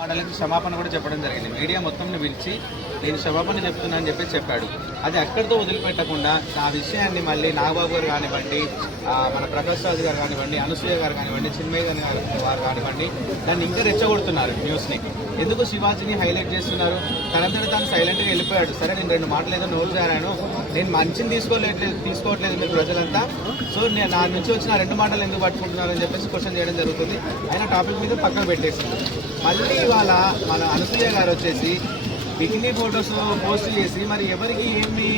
మాటలకి క్షమాపణ కూడా చెప్పడం జరిగింది. మీడియా మొత్తం పిలిచి నేను క్షమాపణ చెప్తున్నా అని చెప్పాడు. అది అక్కడితో వదిలిపెట్టకుండా ఆ విషయాన్ని మళ్ళీ నాగబాబు గారు కానివ్వండి, మన ప్రకాష్ రాజు గారు కానివ్వండి, అనసూయ గారు కానివ్వండి, చిన్మయ్య గారు కానివ్వండి, దాన్ని ఇంకా రెచ్చగొడుతున్నారు న్యూస్ని. ఎందుకు శివాజీని హైలైట్ చేస్తున్నారు? తనంతట తాను సైలెంట్గా వెళ్ళిపోయాడు. సరే నేను 2 మాటలు ఏదో నోరు జారాను, నేను మంచిని తీసుకోవట్లేదు మీరు ప్రజలంతా, సో నేను నా నుంచి వచ్చిన 2 మాటలు ఎందుకు పట్టుకుంటున్నారు అని చెప్పేసి క్వశ్చన్ చేయడం జరుగుతుంది. ఆయన టాపిక్ మీద పక్కన పెట్టేసింది. మళ్ళీ ఇవాళ మన అనసూయ గారు వచ్చేసి బికినీ ఫొటోస్ పోస్ట్ చేసి మరి ఎవరికి ఏమి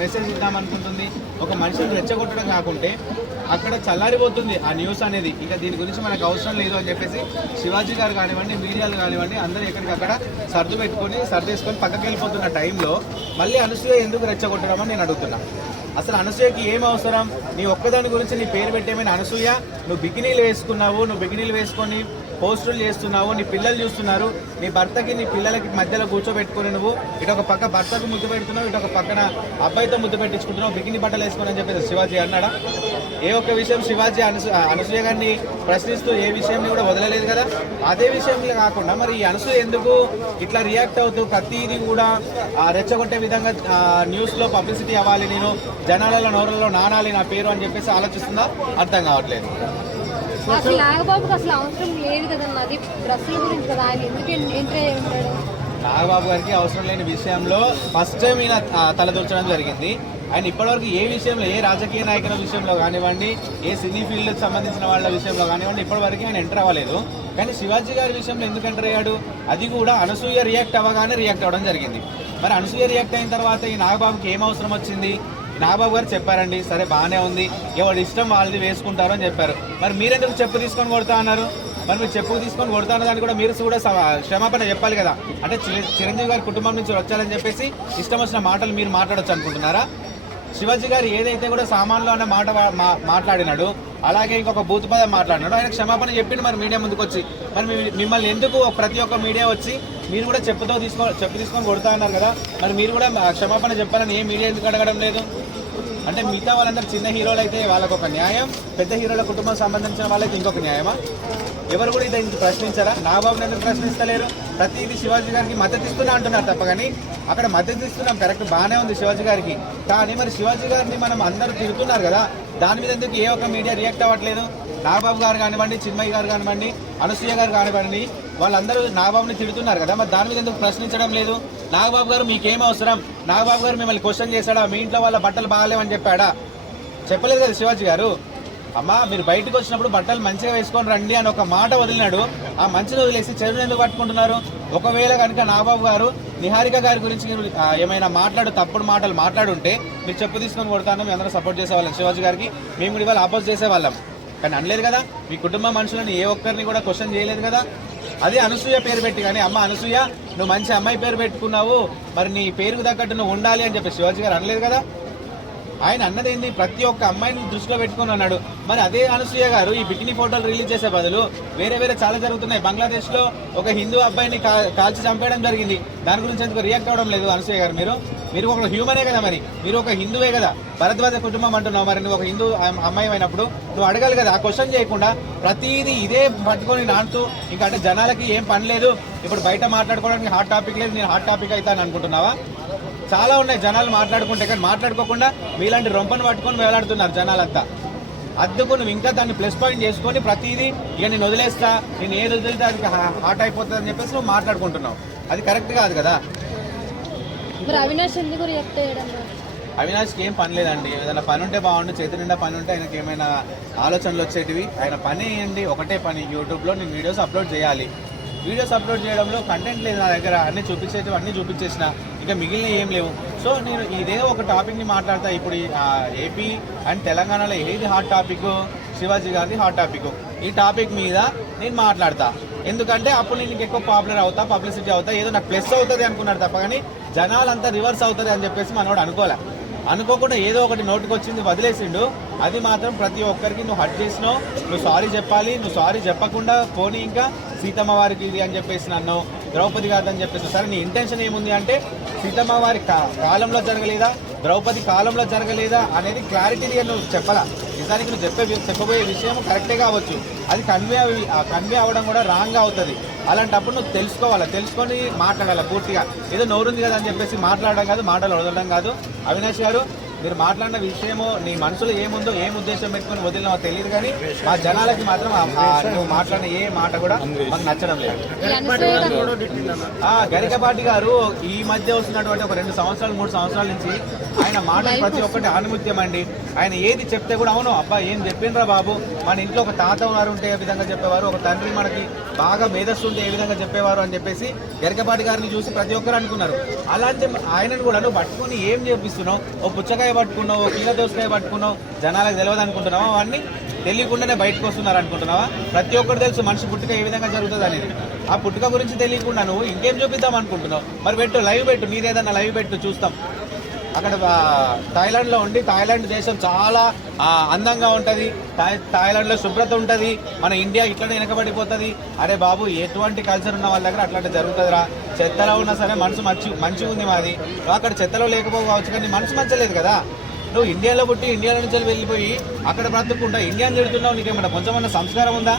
మెసేజ్ ఇద్దామనుకుంటుంది? ఒక మనిషిని రెచ్చగొట్టడం కాకుంటే అక్కడ చల్లారిపోతుంది ఆ న్యూస్ అనేది. ఇంకా దీని గురించి మనకు అవసరం లేదు అని చెప్పేసి శివాజీ గారు కానివ్వండి, మీడియాలు కానివ్వండి, అందరూ ఎక్కడికక్కడ సర్దేసుకొని పక్కకి వెళ్ళిపోతున్న టైంలో మళ్ళీ అనసూయ ఎందుకు రెచ్చగొట్టడం అని నేను అడుగుతున్నా. అసలు అనసూయకి ఏం అవసరం? నీ ఒక్కదాని గురించి నీ పేరు పెట్టేమైనా అనసూయ, నువ్వు బికినీలు వేసుకున్నావు, నువ్వు బికినీలు వేసుకొని పోస్టులు చేస్తున్నావు, నీ పిల్లలు చూస్తున్నారు, నీ భర్తకి నీ పిల్లలకి మధ్యలో కూర్చోబెట్టుకుని నువ్వు ఇటొక పక్క భర్తకు ముద్దు పెడుతున్నావు, ఇటొక పక్కన అబ్బాయితో ముద్దు పెట్టించుకుంటున్నావు, బికినీ బట్టలు వేసుకొని అని చెప్పేసి శివాజీ అన్నాడా? ఏ ఒక్క విషయం శివాజీ అనసూయ గారిని ప్రశ్నిస్తూ ఏ విషయాన్ని కూడా వదలలేదు కదా. అదే విషయంలో కాకుండా మరి ఈ అనసూయ ఎందుకు ఇట్లా రియాక్ట్ అవుతూ ప్రతిదీ కూడా రెచ్చగొట్టే విధంగా న్యూస్లో పబ్లిసిటీ అవ్వాలి, నేను జనాలలో నోరల్లో నానాలి నా పేరు అని చెప్పేసి ఆలోచిస్తుందా? అర్థం కావట్లేదు. అసలు నాగబాబుకి అసలు అవసరం లేదు కదన్న, అది డ్రస్సుల గురించి కదా, ఆయన ఎందుకు ఎంట్రీ అయ్యి ఉంటాడు? నాగబాబు గారికి అవసరం లేని విషయంలో ఫస్ట్ టైం ఈయన తలదూర్చడం జరిగింది. ఆయన ఇప్పటివరకు ఏ విషయంలో, ఏ రాజకీయ నాయకుల విషయంలో కానివ్వండి, ఏ సినీ ఫీల్డ్కి సంబంధించిన వాళ్ళ విషయంలో కానివ్వండి, ఇప్పటివరకు ఆయన ఎంటర్ అవ్వలేదు. కానీ శివాజీ గారి విషయంలో ఎందుకు ఎంటర్ అయ్యాడు? అది కూడా అనసూయ రియాక్ట్ అవ్వగానే రియాక్ట్ అవ్వడం జరిగింది. మరి అనసూయ రియాక్ట్ అయిన తర్వాత ఈ నాగబాబుకి ఏం అవసరం వచ్చింది? నాగబాబు గారు చెప్పారండి, సరే బాగానే ఉంది, ఎవరి ఇష్టం వాళ్ళది వేసుకుంటారు అని చెప్పారు. మరి మీరెందుకు చెప్పు తీసుకొని కొడతా అన్నారు? మరి మీరు చెప్పు తీసుకొని కొడతా అన్న దాన్ని కూడా మీరు కూడా క్షమాపణ చెప్పాలి కదా. అంటే చిరంజీవి గారి కుటుంబం నుంచి వచ్చారని చెప్పేసి ఇష్టం వచ్చిన మాటలు మీరు మాట్లాడొచ్చు అనుకుంటున్నారా? శివాజీ గారు ఏదైతే కూడా సామాన్లు అన్న మాట మాట్లాడినాడు, అలాగే ఇంకొక బూత్ పదం మాట్లాడినాడు, ఆయన క్షమాపణ చెప్పిండు. మరి మీడియా ముందుకు వచ్చి మరి మిమ్మల్ని ఎందుకు ప్రతి ఒక్క మీడియా వచ్చి మీరు కూడా చెప్పు తీసుకొని కొడతా అన్నారు కదా, మరి మీరు కూడా క్షమాపణ చెప్పాలని ఏ మీడియా ఎందుకు అడగడం లేదు? అంటే మిగతా వాళ్ళందరూ చిన్న హీరోలు అయితే వాళ్ళకు ఒక న్యాయం, పెద్ద హీరోల కుటుంబం సంబంధించిన వాళ్ళైతే ఇంకొక న్యాయమా? ఎవరు కూడా ఇది ప్రశ్నించారా? నాగబాబుని ఎందుకు ప్రశ్నిస్తలేరు? ప్రతిదీ శివాజీ గారికి మద్దతు ఇస్తున్నా అంటున్నారు తప్ప, కానీ అక్కడ మద్దతు ఇస్తున్నాం కరెక్ట్, బాగానే ఉంది శివాజీ గారికి. కానీ మరి శివాజీ గారిని మనం అందరూ తిడుతున్నారు కదా, దాని మీద ఎందుకు ఏ ఒక్క మీడియా రియాక్ట్ అవ్వట్లేదు? నాగబాబు గారు కానివ్వండి, చిన్మయ్య గారు కానివ్వండి, అనసూయ గారు కానివ్వండి, వాళ్ళందరూ నాగబాబుని తిడుతున్నారు కదా, మరి దాని మీద ఎందుకు ప్రశ్నించడం లేదు? నాగబాబు గారు మీకేం అవసరం? నాగబాబు గారు మిమ్మల్ని క్వశ్చన్ చేశాడా? మీ ఇంట్లో వాళ్ళ బట్టలు బాగాలేవని చెప్పాడా? చెప్పలేదు కదా శివాజీ గారు. అమ్మా మీరు బయటకు వచ్చినప్పుడు బట్టలు మంచిగా వేసుకొని రండి అని ఒక మాట వదిలినాడు. ఆ మంచిని వదిలేసి చెరువుని ఎందుకు పట్టుకుంటున్నారు? ఒకవేళ కనుక నాగబాబు గారు నిహారిక గారి గురించి ఏమైనా తప్పుడు మాటలు మాట్లాడుంటే మీరు చెప్పు తీసుకొని కొడతాను, మేము అందరూ సపోర్ట్ చేసేవాళ్ళం శివాజీ గారికి, మేము కూడా ఇవాళ ఆపోజ్ చేసేవాళ్ళం. కానీ అనలేదు కదా, మీ కుటుంబ మనుషులని ఏ ఒక్కరిని కూడా క్వశ్చన్ చేయలేదు కదా. అదే అనసూయ పేరు పెట్టి, కానీ అమ్మ అనసూయ నువ్వు మంచి అమ్మాయి పేరు పెట్టుకున్నావు, మరి నీ పేరుకు తగ్గట్టు నువ్వు ఉండాలి అని చెప్పి శివాజీ గారు అనలేదు కదా. ఆయన అన్నది ఏంది? ప్రతి ఒక్క అమ్మాయిని దృష్టిలో పెట్టుకుని అన్నాడు. మరి అదే అనసూయ గారు ఈ బికినీ ఫోటోలు రిలీజ్ చేసే బదులు వేరే చాలా జరుగుతున్నాయి. బంగ్లాదేశ్లో ఒక హిందూ అబ్బాయిని కాల్చి చంపేయడం జరిగింది. దాని గురించి ఎందుకు రియాక్ట్ అవ్వడం లేదు అనసూయ గారు? మీరు ఒక హ్యూమనే కదా, మరి మీరు ఒక హిందువే కదా, భరద్వాజ కుటుంబం అంటున్నావు, మరి నువ్వు ఒక హిందూ అమ్మాయి అయినప్పుడు నువ్వు అడగాలి కదా. ఆ క్వశ్చన్ చేయకుండా ప్రతిదీ ఇదే పట్టుకొని నాటుతూ ఇంకా అంటే జనాలకి ఏం పని లేదు, ఇప్పుడు బయట మాట్లాడుకోవడానికి హాట్ టాపిక్ లేదు, నేను హాట్ టాపిక్ అవుతాను అనుకుంటున్నావా? చాలా ఉన్నాయి జనాలు మాట్లాడుకుంటే, కానీ మాట్లాడుకోకుండా మీలాంటి రొంపను పట్టుకొని వేలాడుతున్నారు జనాలంతా. అందుకు నువ్వు ఇంకా దాన్ని ప్లస్ పాయింట్ చేసుకొని ప్రతిదీ ఇక నేను వదిలేస్తా, నేను ఏది వదిలితే అది హాట్ అయిపోతుంది అని చెప్పేసి నువ్వు మాట్లాడుకుంటున్నావు. అది కరెక్ట్ కాదు కదా. అవినాష్కి ఏం పని లేదండి. ఏదైనా పని ఉంటే బాగుండు, చేతి నిండా పని ఉంటే ఆయనకి ఏమైనా ఆలోచనలు వచ్చేటివి. ఆయన పని ఏంటి? ఒకటే పని, యూట్యూబ్లో నేను వీడియోస్ అప్లోడ్ చేయాలి. వీడియోస్ అప్లోడ్ చేయడంలో కంటెంట్ లేదు నా దగ్గర, అన్నీ చూపించేసిన ఇంకా మిగిలిన ఏం లేవు. సో నేను ఇదే ఒక టాపిక్ని మాట్లాడతా. ఇప్పుడు ఏపీ అండ్ తెలంగాణలో ఏది హాట్ టాపిక్? శివాజీ గారిది హాట్ టాపిక్. ఈ టాపిక్ మీద నేను మాట్లాడతా, ఎందుకంటే అప్పుడు నేను ఎక్కువ పాపులర్ అవుతా, పబ్లిసిటీ అవుతా, ఏదో నాకు ప్లస్ అవుతుంది అనుకున్నాడు తప్ప, కానీ జనాలంతా రివర్స్ అవుతుంది అని చెప్పేసి మనోడు అనుకోకుండా ఏదో ఒకటి నోటుకు వచ్చింది వదిలేసిండు. అది మాత్రం ప్రతి ఒక్కరికి నువ్వు హట్ చేసినావు, నువ్వు సారీ చెప్పాలి. నువ్వు సారీ చెప్పకుండా పోనీ ఇంకా సీతమ్మ వారికి ఇది అని చెప్పేసి నన్ను ద్రౌపది కాదని చెప్పేసి. సరే నీ ఇంటెన్షన్ ఏముంది అంటే సీతమ్మ వారి కాలంలో జరగలేదా, ద్రౌపది కాలంలో జరగలేదా అనేది క్లారిటీగా నువ్వు చెప్పాలా. నిజానికి నువ్వు చెప్పబోయే విషయం కరెక్టే కావచ్చు, అది కన్వే అవ్వడం కూడా రాంగ్ అవుతుంది. అలాంటప్పుడు నువ్వు తెలుసుకొని మాట్లాడాలి పూర్తిగా. ఏదో నోరుంది కదా అని చెప్పేసి మాట్లాడడం కాదు, మాటలు వదలడం కాదు. అవినాష్ గారు, మీరు మాట్లాడిన విషయము నీ మనసులో ఏముందో, ఏం ఉద్దేశం పెట్టుకుని వదిలినా తెలియదు, కానీ మా జనాలకి మాత్రం నువ్వు మాట్లాడిన ఏ మాట కూడా మాకు నచ్చడం లేదు. గరికపాటి గారు ఈ మధ్య వస్తున్నటువంటి ఒక 2 సంవత్సరాలు 3 సంవత్సరాల నుంచి ఆయన మాటలు ప్రతి ఒక్కటి ఆనుముత్యం అండి. ఆయన ఏది చెప్తే కూడా అవును అబ్బా ఏం చెప్పిండ్రా బాబు, మన ఇంట్లో ఒక తాత వారు ఉంటే ఏ విధంగా చెప్పేవారు, ఒక తండ్రి మనకి బాగా మేధస్సు ఉంటే ఏ విధంగా చెప్పేవారు అని చెప్పేసి గరికపాటి గారిని చూసి ప్రతి ఒక్కరు అనుకున్నారు. అలాంటి ఆయనను కూడా నువ్వు పట్టుకుని ఏం చేపిస్తున్నావు, ఓ పుచ్చకాయ పట్టుకున్నావు, ఓ కిలో దోసకాయ పట్టుకున్నావు, జనాలకు తెలియదు అనుకుంటున్నావా, అవన్నీ తెలియకుండానే బయటకు వస్తున్నారు అనుకుంటున్నావా? ప్రతి ఒక్కరు తెలుసు మనిషి పుట్టుక ఏ విధంగా జరుగుతుంది అనేది. ఆ పుట్టుక గురించి తెలియకుండా నువ్వు ఇంకేం చూపిద్దాం అనుకుంటున్నావు? మరి లైవ్ పెట్టు, నీదేదన్నా లైవ్ పెట్టు చూస్తాం. అక్కడ థాయిలాండ్లో ఉండి, థాయిలాండ్ దేశం చాలా అందంగా ఉంటుంది, థాయిలాండ్లో శుభ్రత ఉంటుంది, మన ఇండియా ఇట్లనే వెనకబడిపోతుంది. అరే బాబు, ఎటువంటి కల్చర్ ఉన్న వాళ్ళ దగ్గర అట్లాంటి జరుగుతుందిరా. చెత్తలో ఉన్నా సరే మనసు మంచిగా ఉంది మాది, అక్కడ చెత్తలో లేకపోవచ్చు, కానీ మనసు మంచలేదు కదా. నువ్వు ఇండియాలో పుట్టి ఇండియాలో నుంచి వెళ్ళిపోయి అక్కడ బ్రతుకుంటా ఇండియాని తిడుతున్నావు, నీకేమన్నా కొంచెమన్నా సంస్కారం ఉందా?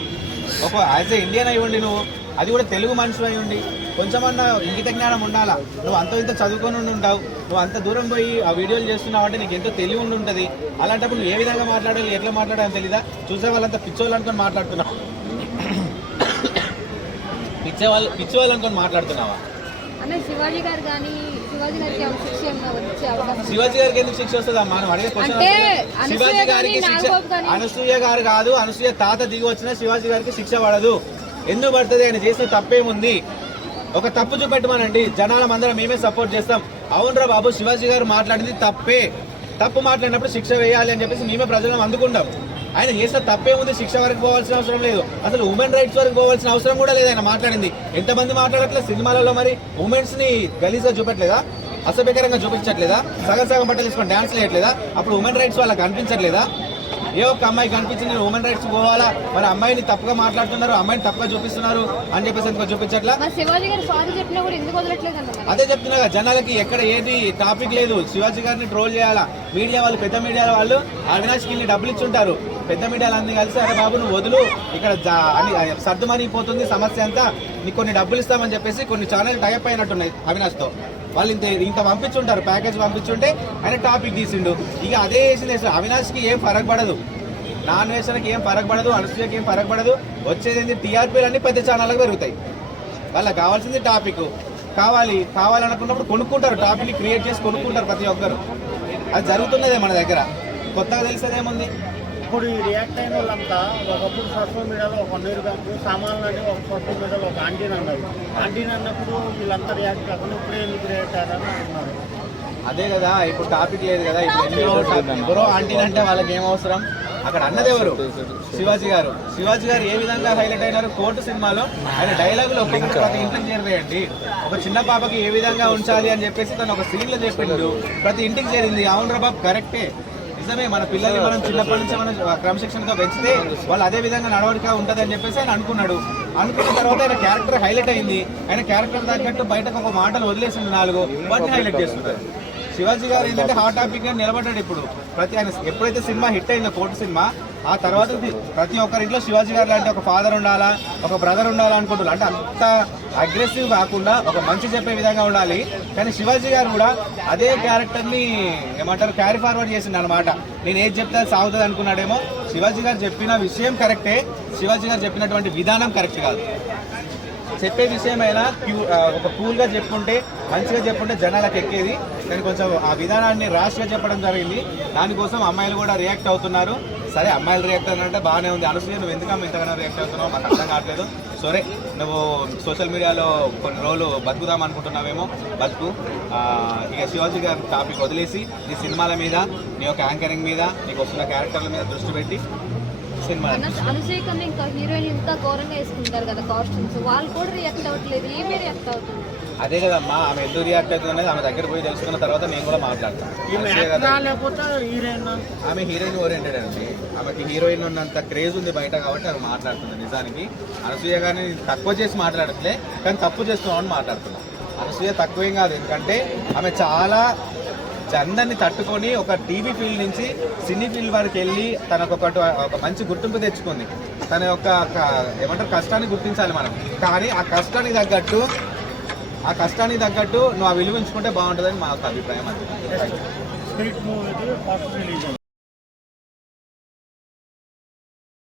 ఒక యాజ్ ఏ ఇండియన్ అయి ఉండి నువ్వు, అది కూడా తెలుగు మనుషులు అయి ఉండి కొంచెమన్నా ఇంగిత జ్ఞానం ఉండాలా. నువ్వు అంత ఇంత చదువుకొని ఉంటావు, నువ్వు అంత దూరం పోయి ఆ వీడియోలు చేస్తున్నావు అంటే నీకు ఎంతో తెలివి ఉండి ఉంటుంది. అలాంటప్పుడు నువ్వు ఏ విధంగా మాట్లాడాలి, ఎట్లా మాట్లాడాలని తెలీదా? చూసే వాళ్ళంతా పిచ్చోళ్ళు అనుకొని మాట్లాడుతున్నావు, పిచ్చోళ్ళు అనుకొని మాట్లాడుతున్నావా? శివాజీ గారికి ఎందుకు శిక్ష వస్తుందా? మనం అడిగే క్వశ్చన్, శివాజీ గారికి శిక్ష, అనసూయ గారు కాదు, అనసూయ తాత దిగి వచ్చినా శివాజీ గారికి శిక్ష పడదు. ఎందుకు పడుతుంది? ఆయన చేసిన తప్పేముంది? ఒక తప్పు చూపెట్టమనండి, జనాల మందరం మేమే సపోర్ట్ చేస్తాం. అవునరా బాబు, శివాజీ గారు మాట్లాడింది తప్పే, తప్పు మాట్లాడినప్పుడు శిక్ష వేయాలి అని చెప్పేసి మేమే ప్రజలను అందుకుంటాం. ఆయన చేసిన తప్పేముంది? శిక్ష వరకు పోవాల్సిన అవసరం లేదు, అసలు ఉమెన్ రైట్స్ వరకు పోవాల్సిన అవసరం కూడా లేదు. ఆయన మాట్లాడింది ఎంతమంది మాట్లాడట్లేదు సినిమాలలో, మరి ఉమెన్స్ ని గలీజ్గా చూపెట్టలేదా, అసభ్యకరంగా చూపించట్లేదా, సగం బట్టలు తీసుకొని డాన్స్ వేయట్లేదా? అప్పుడు ఉమెన్ రైట్స్ వాళ్ళకి అనిపించట్లేదా? ఏ ఒక్క అమ్మాయి కనిపించి నేను ఉమెన్ రైట్స్ పోవాలా, మరి అమ్మాయిని తప్పుగా మాట్లాడుతున్నారు, అమ్మాయిని తప్పుగా చూపిస్తున్నారు అని చెప్పేసి ఎందుకు చూపించట్లా? అదే చెప్తున్నా, జనాలకి ఎక్కడ ఏది టాపిక్ లేదు. శివాజీ గారిని ట్రోల్ చేయాలా, మీడియా వాళ్ళు, పెద్ద మీడియా వాళ్ళు అవినాష్కి డబ్బులు ఇచ్చుంటారు, పెద్ద మీడియాలు అన్ని కలిసి అరే బాబు నువ్వు వదులు, ఇక్కడ సర్దుమనిపోతుంది సమస్య అంతా, నీకు కొన్ని డబ్బులు ఇస్తామని చెప్పేసి కొన్ని ఛానల్ టైప్ అయినట్టున్నాయి అవినాష్తో. వాళ్ళు ఇంత పంపించుంటారు, ప్యాకేజ్ పంపించుంటే ఆయన టాపిక్ తీసిండు, ఇక అదే వేసింది. అవినాష్కి ఏం ఫరక్ పడదు, నాన్ వేషన్కి ఏం ఫరక్ పడదు, అనుసూయకి ఏం ఫరక్ పడదు. వచ్చేది ఏంటి, టీఆర్పీలు అన్ని పెద్ద ఛానళ్ళకి పెరుగుతాయి. వాళ్ళకి కావాల్సింది టాపిక్, కావాలనుకున్నప్పుడు కొనుక్కుంటారు, టాపిక్ని క్రియేట్ చేసి కొనుక్కుంటారు ప్రతి ఒక్కరు. అది జరుగుతున్నదే మన దగ్గర, కొత్తగా తెలిసేదేముంది? ఇప్పుడు ఈ రియాక్ట్ అయిన వాళ్ళంతా ఒకప్పుడు సోషల్ మీడియాలో ఒక నీరు బ్యాంకు సామాన్లు అని ఒక సోషల్ మీడియాలో ఒక ఆంటీని అన్నారు, ఆంటీని అన్నప్పుడు వీళ్ళంతా రియాక్ట్ కాకుండా ఇప్పుడే ఎందుకు రియాక్ట్ అయ్యారని అంటున్నారు. అదే కదా, ఇప్పుడు టాపిక్ లేదు కదా. ఇప్పుడు ఎవరో ఆంటీని అంటే వాళ్ళకి ఏం అవసరం? అక్కడ అన్నది ఎవరు? శివాజీ గారు. శివాజీ గారు ఏ విధంగా హైలైట్ అయినారు? కోర్టు సినిమాలో ఆయన డైలాగులు ఒక్కొక్కటి ప్రతి ఇంటికి చేరిపోయండి. ఒక చిన్న పాపకి ఏ విధంగా ఉంచాలి అని చెప్పేసి తను ఒక సీన్లో చెప్పిండు, ప్రతి ఇంటికి చేరింది. అవును రా బాబు, కరెక్టే, నిజమే. మన పిల్లల్ని మనం చిన్నప్పటి నుంచి మనం క్రమశిక్షణతో పెంచితే వాళ్ళు అదే విధంగా నడవడిక ఉంటుంది అని చెప్పేసి ఆయన అనుకున్నాడు. అనుకున్న తర్వాత ఆయన క్యారెక్టర్ హైలైట్ అయింది. ఆయన క్యారెక్టర్ తగ్గట్టు బయటకు ఒక మాటలు వదిలేసిండు 4, వాటిని హైలైట్ చేస్తున్నారు. శివాజీ గారు ఏంటంటే హాట్ టాపిక్ గా నిలబడ్డాడు. ఇప్పుడు ఆయన ఎప్పుడైతే సినిమా హిట్ అయిందో కోర్టు సినిమా, ఆ తర్వాత ప్రతి ఒక్కరింట్లో శివాజీ గారు లాంటి ఒక ఫాదర్ ఉండాలా, ఒక బ్రదర్ ఉండాలా అనుకుంటున్నారు. అంటే అంత అగ్రెసివ్ కాకుండా ఒక మంచి చెప్పే విధంగా ఉండాలి. కానీ శివాజీ గారు కూడా అదే క్యారెక్టర్ని ఏమంటారు క్యారీ ఫార్వర్డ్ చేసిండు అనమాట. నేను ఏది చెప్తే సాగుతుంది అనుకున్నాడేమో. శివాజీ గారు చెప్పిన విషయం కరెక్టే, శివాజీ గారు చెప్పినటువంటి విధానం కరెక్ట్ కాదు. చెప్పే విషయమైనా ఒక కూల్గా చెప్పుకుంటే, మంచిగా చెప్పుకుంటే జనాలకు ఎక్కేది. కానీ కొంచెం ఆ విధానాన్ని ర్యాష్గా చెప్పడం జరిగింది. దానికోసం అమ్మాయిలు కూడా రియాక్ట్ అవుతున్నారు. సరే, అమ్మాయిలు రియాక్ట్ అవుతున్నారంటే బాగానే ఉంది. అనసూయ, నువ్వు ఎందుకమ్మా ఇంతగానో రియాక్ట్ అవుతున్నావు మాకు అర్థం కావట్లేదు. సరే, నువ్వు సోషల్ మీడియాలో కొన్ని రోజులు బతుకుదాం అనుకుంటున్నావేమో, బతుకు. ఇక శివాజీ గారి టాపిక్ వదిలేసి నీ సినిమాల మీద, నీ యొక్క యాంకరింగ్ మీద, నీకు వస్తున్న క్యారెక్టర్ల మీద దృష్టి పెట్టి సినిమా. అనుసూయ కన్నా ఇంకా హీరోయిన్ ఇంకా ఘోరంగా వేసుకుంటారు కదా కాస్ట్యూమ్స్, వాళ్ళు కూడా రియాక్ట్ అవ్వట్లేదు. ఏమీ రియాక్ట్ అవుతుంది? అదే కదమ్మా, ఆమె ఎందుకు రియాక్ట్ అవుతుంది అనేది ఆమె దగ్గర పోయి తెలుసుకున్న తర్వాత నేను కూడా మాట్లాడతాను. ఆమె హీరోయిన్ ఓరియంటెడ్ అండి. ఆమెకి హీరోయిన్ ఉన్నంత క్రేజ్ ఉంది బయట కాబట్టి ఆమె మాట్లాడుతుంది. నిజానికి అనసూయ గారిని తక్కువ చేసి మాట్లాడట్లే, కానీ తప్పు చేస్తున్నామని మాట్లాడుతున్నాం. అనసూయ తక్కువేం కాదు, ఎందుకంటే ఆమె చాలా అందరినీ తట్టుకొని ఒక టీవీ ఫీల్డ్ నుంచి సినీ ఫీల్డ్ వరకు వెళ్ళి తనకు ఒక మంచి గుర్తింపు తెచ్చుకుంది. తన యొక్క ఏమంటారు కష్టాన్ని గుర్తించాలి మనం. కానీ ఆ కష్టానికి తగ్గట్టు నువ్వు ఆ విలువ ఉంచుకుంటే బాగుంటుందని మా యొక్క అభిప్రాయం. అది స్పిరిట్ మూవీకి ఫస్ట్ రిలీజ్